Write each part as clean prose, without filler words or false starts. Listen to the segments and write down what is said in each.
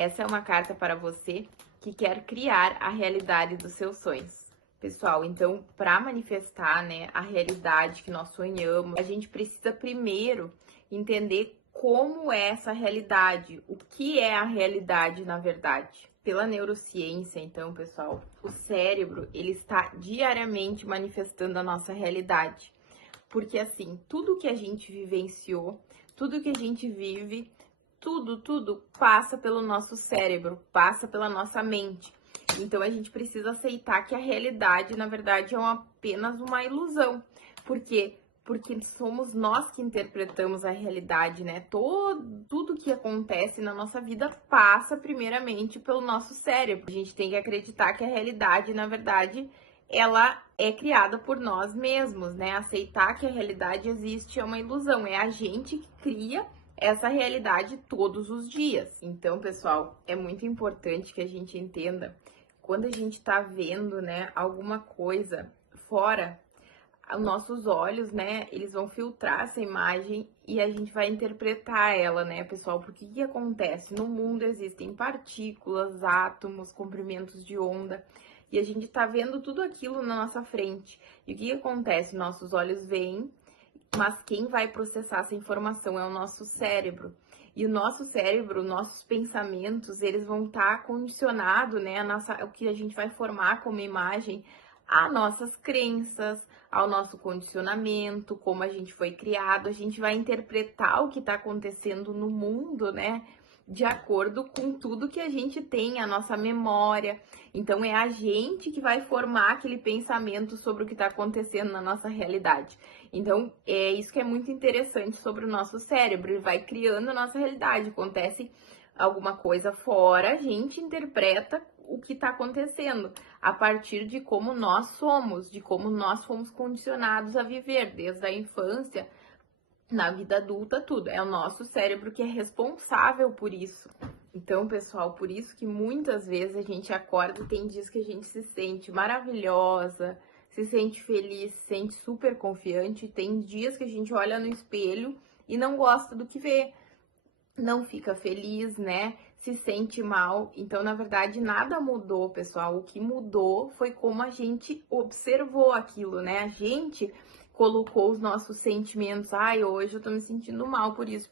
Essa é uma carta para você que quer criar a realidade dos seus sonhos. Pessoal, então, para manifestar, né, a realidade que nós sonhamos, a gente precisa primeiro entender como é essa realidade, o que é a realidade na verdade. Pela neurociência, então, pessoal, o cérebro, ele está diariamente manifestando a nossa realidade. Porque, assim, tudo que a gente vivenciou, tudo que a gente vive, tudo passa pelo nosso cérebro, passa pela nossa mente. Então, a gente precisa aceitar que a realidade, na verdade, é apenas uma ilusão. Por quê? Porque somos nós que interpretamos a realidade, né? Tudo que acontece na nossa vida passa primeiramente pelo nosso cérebro. A gente tem que acreditar que a realidade, na verdade, ela é criada por nós mesmos, né? Aceitar que a realidade existe é uma ilusão, é a gente que cria essa realidade todos os dias. Então, pessoal, é muito importante que a gente entenda quando a gente tá vendo, né, alguma coisa fora, os nossos olhos, né, eles vão filtrar essa imagem e a gente vai interpretar ela, né, pessoal? Porque o que acontece? No mundo existem partículas, átomos, comprimentos de onda e a gente tá vendo tudo aquilo na nossa frente. E o que acontece? Nossos olhos veem, mas quem vai processar essa informação é o nosso cérebro. E o nosso cérebro, nossos pensamentos, eles vão estar condicionados, né, o que a gente vai formar como imagem, a nossas crenças, ao nosso condicionamento, como a gente foi criado. A gente vai interpretar o que está acontecendo no mundo, né, de acordo com tudo que a gente tem, a nossa memória. Então, é a gente que vai formar aquele pensamento sobre o que está acontecendo na nossa realidade. Então, é isso que é muito interessante sobre o nosso cérebro. Ele vai criando a nossa realidade. Acontece alguma coisa fora, a gente interpreta o que está acontecendo a partir de como nós somos, de como nós fomos condicionados a viver desde a infância, na vida adulta, tudo. É o nosso cérebro que é responsável por isso. Então, pessoal, por isso que muitas vezes a gente acorda e tem dias que a gente se sente maravilhosa, se sente feliz, se sente super confiante. Tem dias que a gente olha no espelho e não gosta do que vê, não fica feliz, né? Se sente mal. Então, na verdade, nada mudou, pessoal. O que mudou foi como a gente observou aquilo, né? A gente colocou os nossos sentimentos. Ai, hoje eu tô me sentindo mal por isso,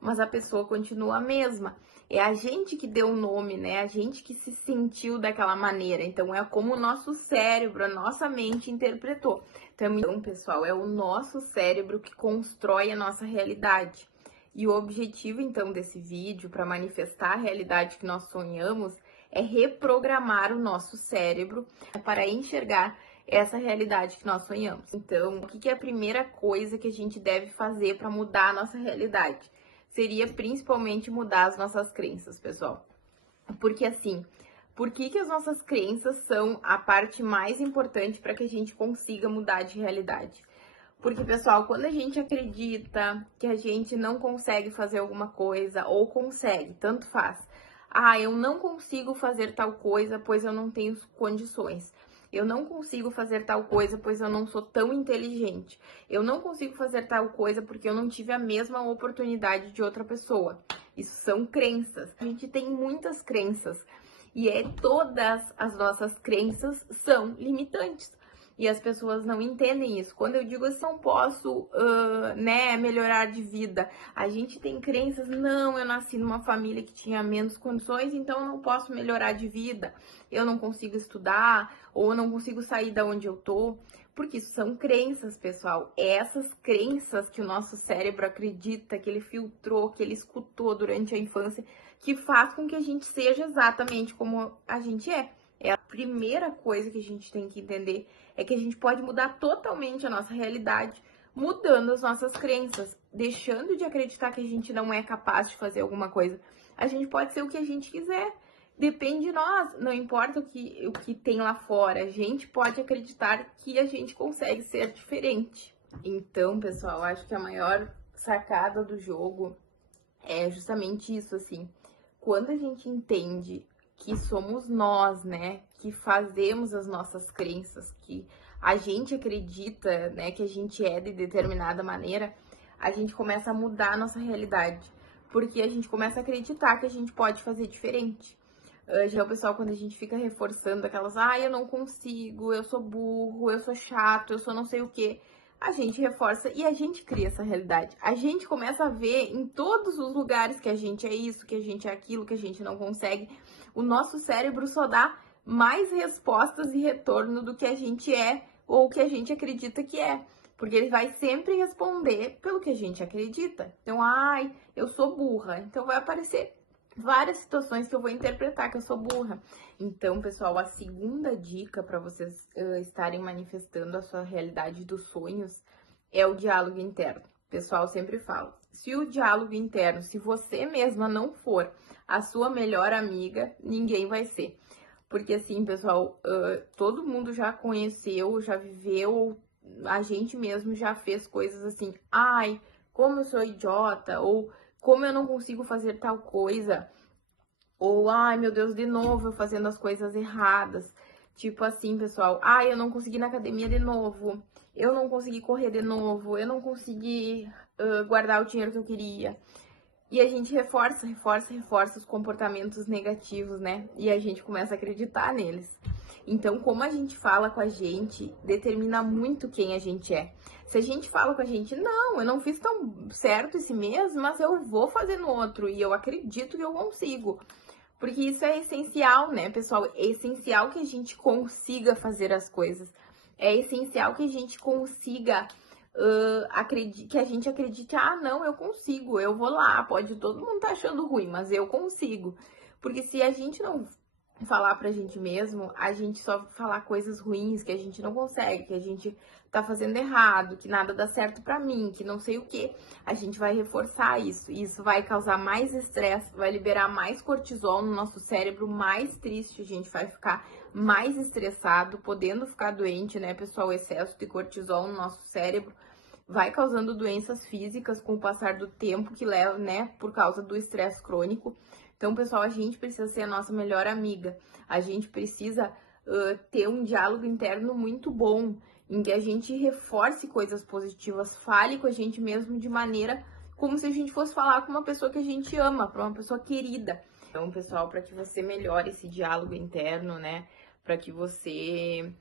mas a pessoa continua a mesma. É a gente que deu o nome, né? A gente que se sentiu daquela maneira. Então, é como o nosso cérebro, a nossa mente interpretou. Então, pessoal, é o nosso cérebro que constrói a nossa realidade. E o objetivo, então, desse vídeo, para manifestar a realidade que nós sonhamos, é reprogramar o nosso cérebro para enxergar essa realidade que nós sonhamos. Então, o que é a primeira coisa que a gente deve fazer para mudar a nossa realidade? Seria principalmente mudar as nossas crenças, pessoal. Porque assim, por que as nossas crenças são a parte mais importante para que a gente consiga mudar de realidade? Porque, pessoal, quando a gente acredita que a gente não consegue fazer alguma coisa, ou consegue, tanto faz. Ah, eu não consigo fazer tal coisa, pois eu não tenho condições. Eu não consigo fazer tal coisa, pois eu não sou tão inteligente. Eu não consigo fazer tal coisa porque eu não tive a mesma oportunidade de outra pessoa. Isso são crenças. A gente tem muitas crenças. E todas as nossas crenças são limitantes. E as pessoas não entendem isso. Quando eu digo assim, não posso, né, melhorar de vida, a gente tem crenças, não, eu nasci numa família que tinha menos condições, então eu não posso melhorar de vida, eu não consigo estudar, ou eu não consigo sair da onde eu tô, porque isso são crenças, pessoal. Essas crenças que o nosso cérebro acredita, que ele filtrou, que ele escutou durante a infância, que faz com que a gente seja exatamente como a gente é. É a primeira coisa que a gente tem que entender, é que a gente pode mudar totalmente a nossa realidade, mudando as nossas crenças, deixando de acreditar que a gente não é capaz de fazer alguma coisa. A gente pode ser o que a gente quiser, depende de nós, não importa o que tem lá fora, a gente pode acreditar que a gente consegue ser diferente. Então, pessoal, acho que a maior sacada do jogo é justamente isso, assim, quando a gente entende que somos nós, né, que fazemos as nossas crenças, que a gente acredita, né, que a gente é de determinada maneira, a gente começa a mudar a nossa realidade. porque a gente começa a acreditar que a gente pode fazer diferente. Já o pessoal, quando a gente fica reforçando aquelas, eu não consigo, eu sou burro, eu sou chato, eu sou não sei o quê, a gente reforça e a gente cria essa realidade. A gente começa a ver em todos os lugares que a gente é isso, que a gente é aquilo, que a gente não consegue. O nosso cérebro só dá mais respostas e retorno do que a gente é ou que a gente acredita que é. Porque ele vai sempre responder pelo que a gente acredita. Então, eu sou burra. Então vai aparecer várias situações que eu vou interpretar que eu sou burra. Então, pessoal, a segunda dica para vocês estarem manifestando a sua realidade dos sonhos é o diálogo interno. Pessoal, sempre falo, se o diálogo interno, se você mesma não for a sua melhor amiga, ninguém vai ser. Porque assim, pessoal, todo mundo já conheceu, já viveu, a gente mesmo já fez coisas assim, como eu sou idiota, ou como eu não consigo fazer tal coisa, ou meu Deus, de novo eu fazendo as coisas erradas. Tipo assim, pessoal, eu não consegui ir na academia de novo, eu não consegui correr de novo, eu não consegui guardar o dinheiro que eu queria. E a gente reforça os comportamentos negativos, né? E a gente começa a acreditar neles. Então, como a gente fala com a gente, determina muito quem a gente é. Se a gente fala com a gente, não, eu não fiz tão certo esse mês, mas eu vou fazer no outro e eu acredito que eu consigo. Porque isso é essencial, né, pessoal? É essencial que a gente consiga fazer as coisas. É essencial que a gente consiga que a gente acredite, não, eu consigo, eu vou lá, pode todo mundo tá achando ruim, mas eu consigo. Porque se a gente não falar pra gente mesmo, a gente só falar coisas ruins, que a gente não consegue, que a gente tá fazendo errado, que nada dá certo pra mim, que não sei o que, a gente vai reforçar isso. E isso vai causar mais estresse, vai liberar mais cortisol no nosso cérebro, mais triste, a gente vai ficar mais estressado, podendo ficar doente, né, pessoal? O excesso de cortisol no nosso cérebro vai causando doenças físicas com o passar do tempo que leva, né, por causa do estresse crônico. Então, pessoal, a gente precisa ser a nossa melhor amiga. A gente precisa ter um diálogo interno muito bom, em que a gente reforce coisas positivas, fale com a gente mesmo de maneira como se a gente fosse falar com uma pessoa que a gente ama, para uma pessoa querida. Então, pessoal, para que você melhore esse diálogo interno, né, para que você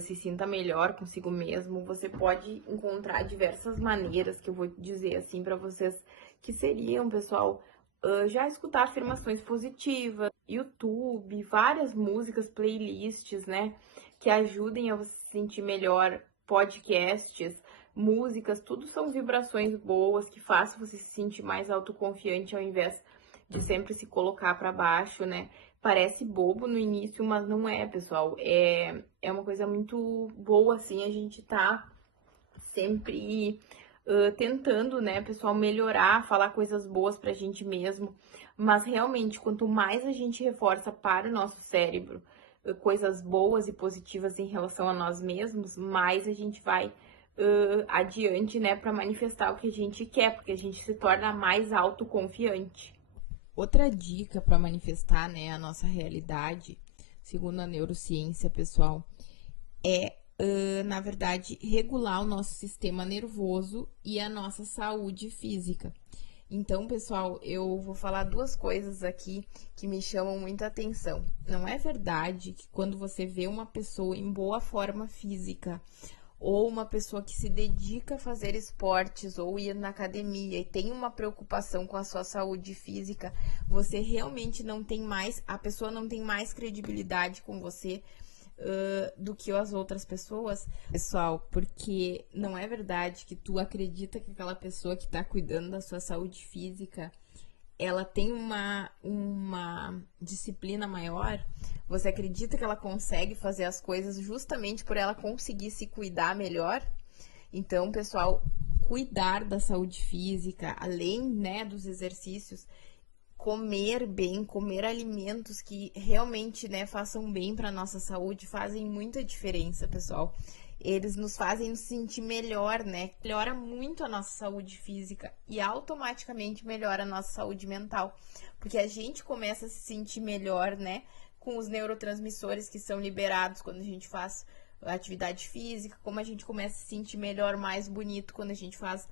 se sinta melhor consigo mesmo, você pode encontrar diversas maneiras que eu vou dizer assim para vocês, que seriam, pessoal, já escutar afirmações positivas, YouTube, várias músicas, playlists, né, que ajudem a você se sentir melhor, podcasts, músicas, tudo são vibrações boas que façam você se sentir mais autoconfiante ao invés de sempre se colocar para baixo, né? Parece bobo no início, mas não é, pessoal. É uma coisa muito boa, assim, a gente tá sempre tentando, né, pessoal, melhorar, falar coisas boas pra gente mesmo. Mas realmente, quanto mais a gente reforça para o nosso cérebro coisas boas e positivas em relação a nós mesmos, mais a gente vai adiante, né, para manifestar o que a gente quer, porque a gente se torna mais autoconfiante. Outra dica para manifestar, né, a nossa realidade, segundo a neurociência, pessoal, é, na verdade, regular o nosso sistema nervoso e a nossa saúde física. Então, pessoal, eu vou falar duas coisas aqui que me chamam muita atenção. Não é verdade que quando você vê uma pessoa em boa forma física, ou uma pessoa que se dedica a fazer esportes ou ir na academia e tem uma preocupação com a sua saúde física, você realmente não tem mais, a pessoa não tem mais credibilidade com você do que as outras pessoas, pessoal, porque não é verdade que tu acredita que aquela pessoa que tá cuidando da sua saúde física, ela tem uma disciplina maior. Você acredita que ela consegue fazer as coisas justamente por ela conseguir se cuidar melhor? Então, pessoal, cuidar da saúde física, além, né, dos exercícios, comer bem, comer alimentos que realmente, né, façam bem para nossa saúde, fazem muita diferença, pessoal. Eles nos fazem nos sentir melhor, né? Melhora muito a nossa saúde física e automaticamente melhora a nossa saúde mental, porque a gente começa a se sentir melhor, né, com os neurotransmissores que são liberados quando a gente faz atividade física, como a gente começa a se sentir melhor, mais bonito quando a gente faz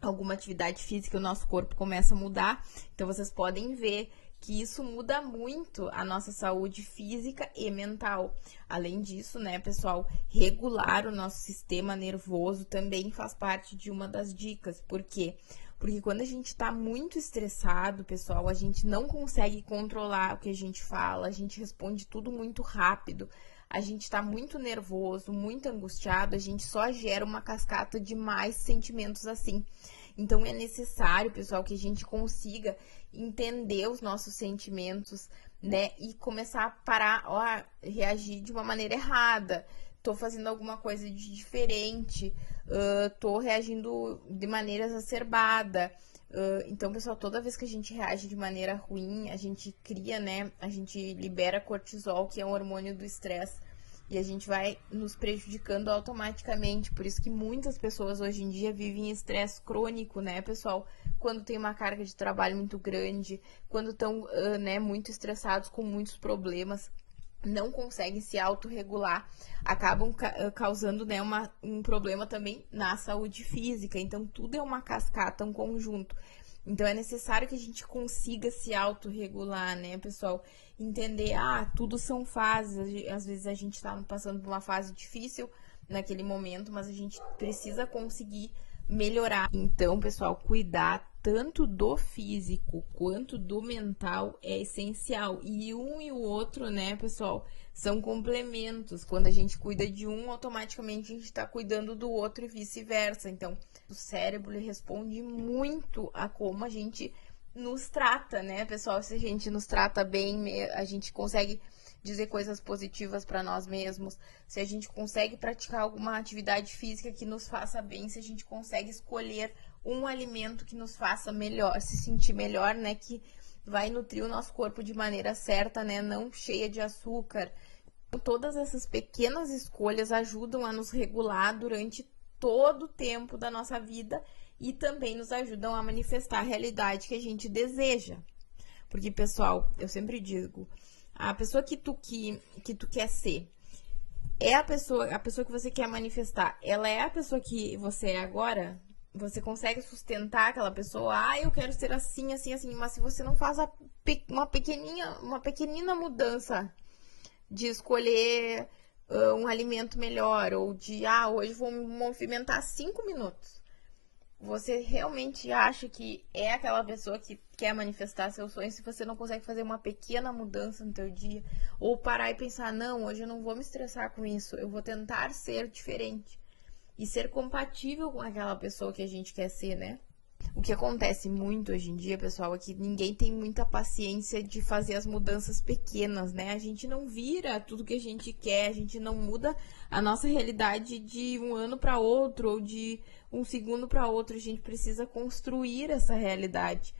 alguma atividade física, o nosso corpo começa a mudar. Então, vocês podem ver que isso muda muito a nossa saúde física e mental. Além disso, né, pessoal, regular o nosso sistema nervoso também faz parte de uma das dicas. Por quê? Porque quando a gente tá muito estressado, pessoal, a gente não consegue controlar o que a gente fala, a gente responde tudo muito rápido, a gente tá muito nervoso, muito angustiado, a gente só gera uma cascata de mais sentimentos assim. Então é necessário, pessoal, que a gente consiga entender os nossos sentimentos, né? E começar a parar, ó, reagir de uma maneira errada. Tô fazendo alguma coisa de diferente, tô reagindo de maneira exacerbada. Então, pessoal, toda vez que a gente reage de maneira ruim, a gente cria, né? A gente libera cortisol, que é um hormônio do estresse. E a gente vai nos prejudicando automaticamente. Por isso que muitas pessoas hoje em dia vivem estresse crônico, né, pessoal? Quando tem uma carga de trabalho muito grande, quando estão, né, muito estressados com muitos problemas, não conseguem se autorregular, acabam causando, né, um problema também na saúde física. Então, tudo é uma cascata, um conjunto. Então, é necessário que a gente consiga se autorregular, né, pessoal? Entender, tudo são fases. Às vezes a gente tá passando por uma fase difícil naquele momento, mas a gente precisa conseguir melhorar. Então, pessoal, cuidar tanto do físico quanto do mental é essencial. E um e o outro, né, pessoal, são complementos. Quando a gente cuida de um, automaticamente a gente está cuidando do outro e vice-versa. Então, o cérebro ele responde muito a como a gente nos trata, né, pessoal? Se a gente nos trata bem, a gente consegue dizer coisas positivas para nós mesmos, se a gente consegue praticar alguma atividade física que nos faça bem, se a gente consegue escolher um alimento que nos faça melhor, se sentir melhor, né, que vai nutrir o nosso corpo de maneira certa, né, não cheia de açúcar. Todas essas pequenas escolhas ajudam a nos regular durante todo o tempo da nossa vida e também nos ajudam a manifestar a realidade que a gente deseja. Porque, pessoal, eu sempre digo, a pessoa que tu quer ser é a pessoa que você quer manifestar. Ela é a pessoa que você é agora? Você consegue sustentar aquela pessoa? Eu quero ser assim, assim, assim. Mas se você não faz uma pequenina mudança de escolher um alimento melhor, ou de, hoje vou me movimentar 5 minutos. Você realmente acha que é aquela pessoa que quer manifestar seus sonhos se você não consegue fazer uma pequena mudança no teu dia? Ou parar e pensar, não, hoje eu não vou me estressar com isso, eu vou tentar ser diferente. E ser compatível com aquela pessoa que a gente quer ser, né? O que acontece muito hoje em dia, pessoal, é que ninguém tem muita paciência de fazer as mudanças pequenas, né? A gente não vira tudo que a gente quer, a gente não muda a nossa realidade de um ano para outro ou de um segundo para outro. A gente precisa construir essa realidade.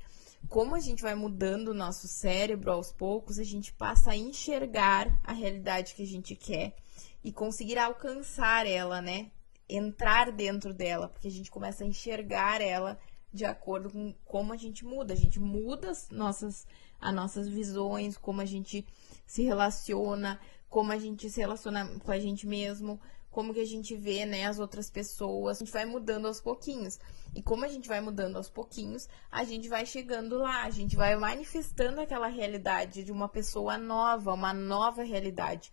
Como a gente vai mudando o nosso cérebro aos poucos, a gente passa a enxergar a realidade que a gente quer e conseguir alcançar ela, né? Entrar dentro dela, porque a gente começa a enxergar ela de acordo com como a gente muda as nossas visões, como a gente se relaciona, como a gente se relaciona com a gente mesmo, como que a gente vê, né, as outras pessoas. A gente vai mudando aos pouquinhos. E como a gente vai mudando aos pouquinhos, a gente vai chegando lá, a gente vai manifestando aquela realidade de uma pessoa nova, uma nova realidade.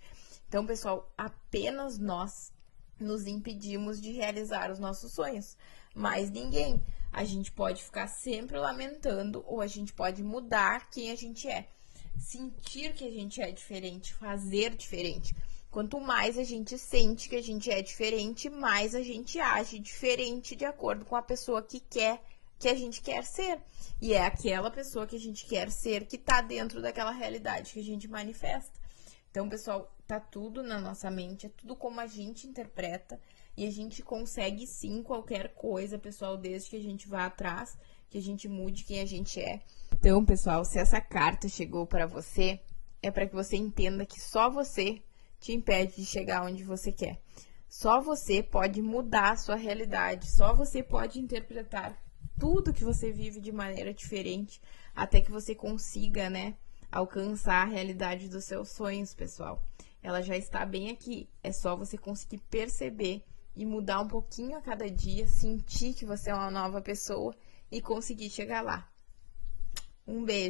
Então, pessoal, apenas nós nos impedimos de realizar os nossos sonhos, mas ninguém. A gente pode ficar sempre lamentando ou a gente pode mudar quem a gente é. Sentir que a gente é diferente, fazer diferente. Quanto mais a gente sente que a gente é diferente, mais a gente age diferente de acordo com a pessoa que a gente quer ser. E é aquela pessoa que a gente quer ser que tá dentro daquela realidade que a gente manifesta. Então, pessoal, tá tudo na nossa mente, é tudo como a gente interpreta. E a gente consegue sim qualquer coisa, pessoal, desde que a gente vá atrás, que a gente mude quem a gente é. Então, pessoal, se essa carta chegou para você, é para que você entenda que só você te impede de chegar onde você quer. Só você pode mudar a sua realidade, só você pode interpretar tudo que você vive de maneira diferente, até que você consiga, né, alcançar a realidade dos seus sonhos, pessoal. Ela já está bem aqui, é só você conseguir perceber e mudar um pouquinho a cada dia, sentir que você é uma nova pessoa e conseguir chegar lá. Um beijo!